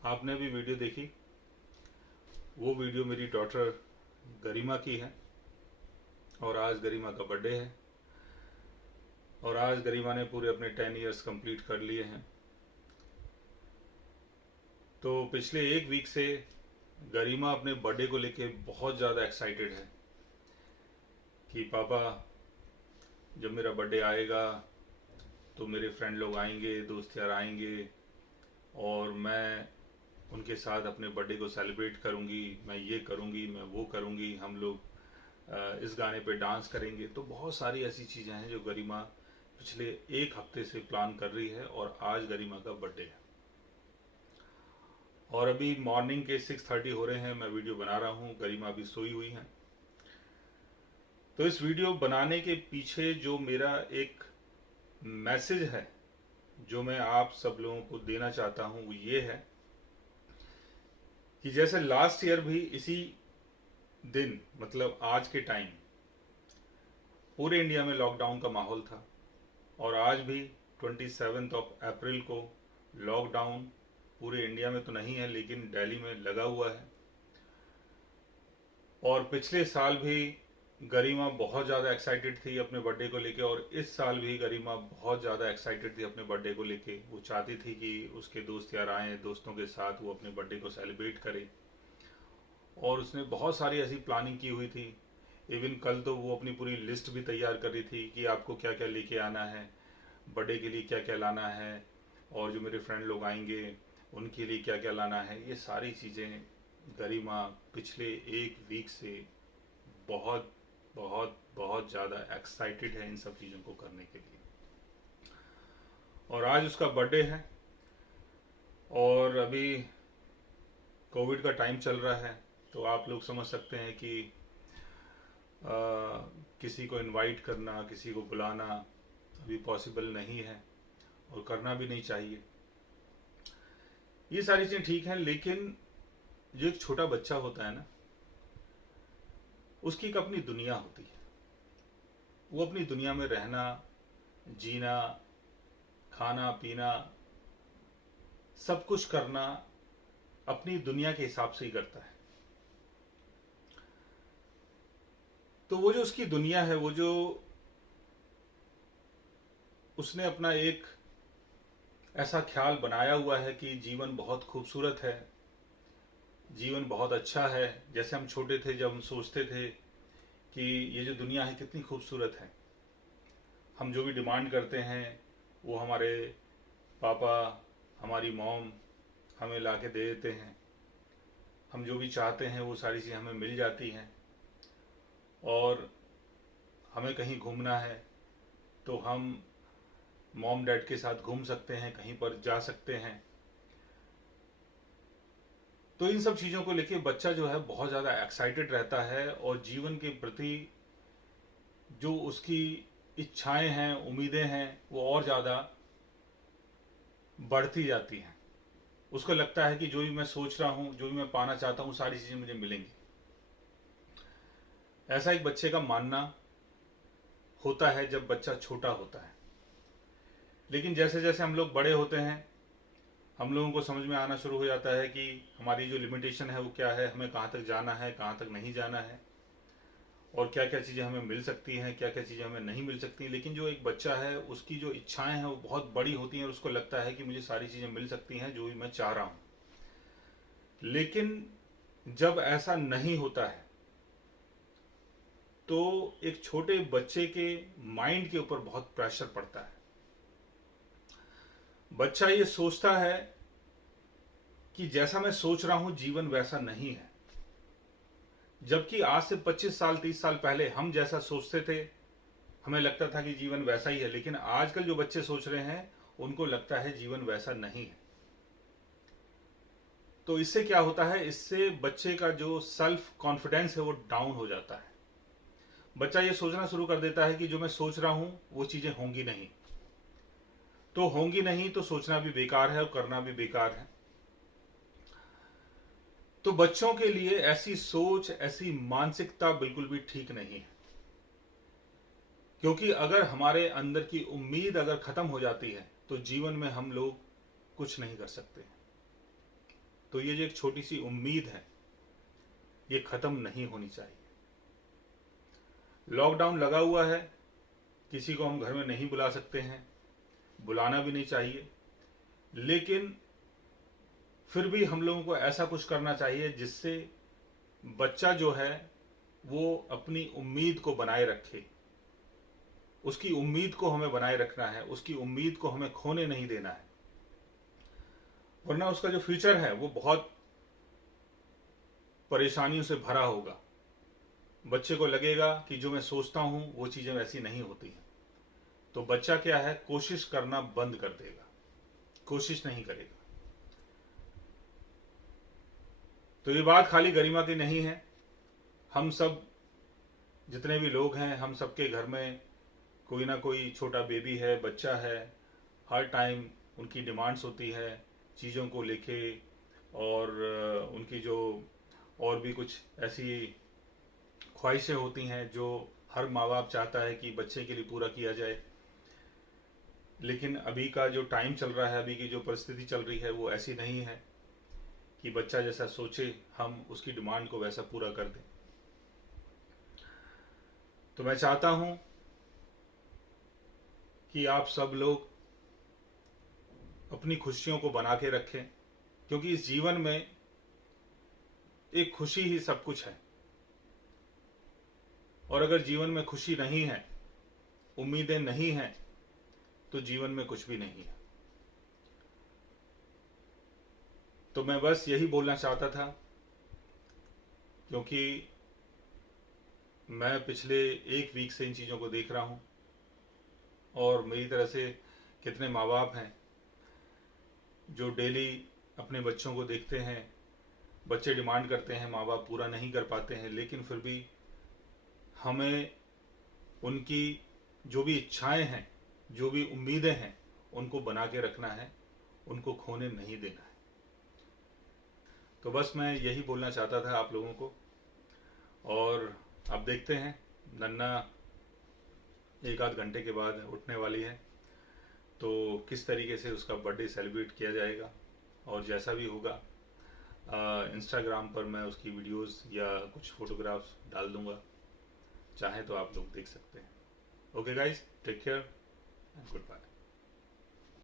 आपने अभी वीडियो देखी, वो वीडियो मेरी डॉटर गरिमा की है। और आज गरिमा का बर्थडे है और आज गरिमा ने पूरे अपने 10 इयर्स कंप्लीट कर लिए हैं। तो पिछले एक वीक से गरिमा अपने बर्थडे को लेके बहुत ज़्यादा एक्साइटेड है कि पापा जब मेरा बर्थडे आएगा तो मेरे फ्रेंड लोग आएंगे, दोस्त यार आएंगे और मैं उनके साथ अपने बर्थडे को सेलिब्रेट करूंगी, मैं ये करूंगी, मैं वो करूंगी, हम लोग इस गाने पे डांस करेंगे। तो बहुत सारी ऐसी चीज़ें हैं जो गरिमा पिछले एक हफ्ते से प्लान कर रही है और आज गरिमा का बर्थडे है। और अभी मॉर्निंग के 6:30 हो रहे हैं, मैं वीडियो बना रहा हूँ, गरिमा अभी सोई हुई हैं। तो इस वीडियो बनाने के पीछे जो मेरा एक मैसेज है जो मैं आप सब लोगों को देना चाहता हूँ वो ये है कि जैसे लास्ट ईयर भी इसी दिन मतलब आज के टाइम पूरे इंडिया में लॉकडाउन का माहौल था और आज भी 27 अप्रैल को लॉकडाउन पूरे इंडिया में तो नहीं है लेकिन दिल्ली में लगा हुआ है। और पिछले साल भी गरिमा बहुत ज़्यादा एक्साइटेड थी अपने बर्थडे को लेके और इस साल भी गरिमा बहुत ज़्यादा एक्साइटेड थी अपने बर्थडे को लेके। वो चाहती थी कि उसके दोस्त यार आएँ, दोस्तों के साथ वो अपने बर्थडे को सेलिब्रेट करे और उसने बहुत सारी ऐसी प्लानिंग की हुई थी। इवन कल तो वो अपनी पूरी लिस्ट भी तैयार कर रही थी कि आपको क्या क्या लेके आना है, बर्थडे के लिए क्या क्या लाना है और जो मेरे फ्रेंड लोग आएंगे उनके लिए क्या क्या लाना है। ये सारी चीज़ें गरिमा पिछले एक वीक से बहुत बहुत बहुत ज़्यादा एक्साइटेड है इन सब चीज़ों को करने के लिए। और आज उसका बर्थडे है और अभी कोविड का टाइम चल रहा है तो आप लोग समझ सकते हैं कि किसी को इनवाइट करना, किसी को बुलाना अभी पॉसिबल नहीं है और करना भी नहीं चाहिए। ये सारी चीज़ें ठीक हैं लेकिन जो एक छोटा बच्चा होता है ना, उसकी एक अपनी दुनिया होती है। वो अपनी दुनिया में रहना, जीना, खाना पीना, सब कुछ करना अपनी दुनिया के हिसाब से ही करता है। तो वो जो उसकी दुनिया है, वो जो उसने अपना एक ऐसा ख्याल बनाया हुआ है कि जीवन बहुत खूबसूरत है, जीवन बहुत अच्छा है। जैसे हम छोटे थे जब हम सोचते थे कि ये जो दुनिया है कितनी खूबसूरत है, हम जो भी डिमांड करते हैं वो हमारे पापा, हमारी मॉम हमें ला के दे देते हैं। हम जो भी चाहते हैं वो सारी चीज़ें हमें मिल जाती हैं। और हमें कहीं घूमना है तो हम मॉम डैड के साथ घूम सकते हैं, कहीं पर जा सकते हैं। तो इन सब चीज़ों को लेके बच्चा जो है बहुत ज़्यादा एक्साइटेड रहता है और जीवन के प्रति जो उसकी इच्छाएं हैं, उम्मीदें हैं, वो और ज़्यादा बढ़ती जाती हैं। उसको लगता है कि जो भी मैं सोच रहा हूँ, जो भी मैं पाना चाहता हूँ, सारी चीज़ें मुझे मिलेंगी। ऐसा एक बच्चे का मानना होता है जब बच्चा छोटा होता है। लेकिन जैसे जैसे हम लोग बड़े होते हैं हम लोगों को समझ में आना शुरू हो जाता है कि हमारी जो लिमिटेशन है वो क्या है, हमें कहाँ तक जाना है, कहाँ तक नहीं जाना है और क्या क्या चीज़ें हमें मिल सकती हैं, क्या क्या चीज़ें हमें नहीं मिल सकती। लेकिन जो एक बच्चा है उसकी जो इच्छाएं हैं वो बहुत बड़ी होती हैं और उसको लगता है कि मुझे सारी चीज़ें मिल सकती हैं जो भी मैं चाह रहा हूँ। लेकिन जब ऐसा नहीं होता है तो एक छोटे बच्चे के माइंड के ऊपर बहुत प्रेशर पड़ता है। बच्चा ये सोचता है कि जैसा मैं सोच रहा हूं जीवन वैसा नहीं है, जबकि आज से 25 साल 30 साल पहले हम जैसा सोचते थे हमें लगता था कि जीवन वैसा ही है। लेकिन आजकल जो बच्चे सोच रहे हैं उनको लगता है जीवन वैसा नहीं है। तो इससे क्या होता है, इससे बच्चे का जो सेल्फ कॉन्फिडेंस है वो डाउन हो जाता है। बच्चा ये सोचना शुरू कर देता है कि जो मैं सोच रहा हूं वो चीजें होंगी नहीं, तो होंगी नहीं तो सोचना भी बेकार है और करना भी बेकार है। तो बच्चों के लिए ऐसी सोच, ऐसी मानसिकता बिल्कुल भी ठीक नहीं है। क्योंकि अगर हमारे अंदर की उम्मीद अगर खत्म हो जाती है तो जीवन में हम लोग कुछ नहीं कर सकते। तो ये जो एक छोटी सी उम्मीद है ये खत्म नहीं होनी चाहिए। लॉकडाउन लगा हुआ है, किसी को हम घर में नहीं बुला सकते हैं, बुलाना भी नहीं चाहिए, लेकिन फिर भी हम लोगों को ऐसा कुछ करना चाहिए जिससे बच्चा जो है वो अपनी उम्मीद को बनाए रखे। उसकी उम्मीद को हमें बनाए रखना है, उसकी उम्मीद को हमें खोने नहीं देना है, वरना उसका जो फ्यूचर है वो बहुत परेशानियों से भरा होगा। बच्चे को लगेगा कि जो मैं सोचता हूं वो चीजें वैसी नहीं होती हैं, तो बच्चा क्या है, कोशिश करना बंद कर देगा, कोशिश नहीं करेगा। तो ये बात खाली गरिमा की नहीं है, हम सब जितने भी लोग हैं, हम सबके घर में कोई ना कोई छोटा बेबी है, बच्चा है। हर टाइम उनकी डिमांड्स होती है चीज़ों को लेके, और उनकी जो और भी कुछ ऐसी ख्वाहिशें होती हैं जो हर माँ बाप चाहता है कि बच्चे के लिए पूरा किया जाए। लेकिन अभी का जो टाइम चल रहा है, अभी की जो परिस्थिति चल रही है वो ऐसी नहीं है कि बच्चा जैसा सोचे हम उसकी डिमांड को वैसा पूरा कर दें। तो मैं चाहता हूं कि आप सब लोग अपनी खुशियों को बना के रखें, क्योंकि इस जीवन में एक खुशी ही सब कुछ है। और अगर जीवन में खुशी नहीं है, उम्मीदें नहीं हैं, तो जीवन में कुछ भी नहीं है। तो मैं बस यही बोलना चाहता था, क्योंकि मैं पिछले एक वीक से इन चीज़ों को देख रहा हूँ, और मेरी तरह से कितने माँ बाप हैं जो डेली अपने बच्चों को देखते हैं। बच्चे डिमांड करते हैं, माँ बाप पूरा नहीं कर पाते हैं, लेकिन फिर भी हमें उनकी जो भी इच्छाएं हैं, जो भी उम्मीदें हैं, उनको बना के रखना है, उनको खोने नहीं देना है। तो बस मैं यही बोलना चाहता था आप लोगों को। और अब देखते हैं, नन्ना एक आध घंटे के बाद उठने वाली है, तो किस तरीके से उसका बर्थडे सेलिब्रेट किया जाएगा। और जैसा भी होगा इंस्टाग्राम पर मैं उसकी वीडियोस या कुछ फोटोग्राफ्स डाल दूंगा, चाहे तो आप लोग देख सकते हैं। Okay guys, take care and good bye.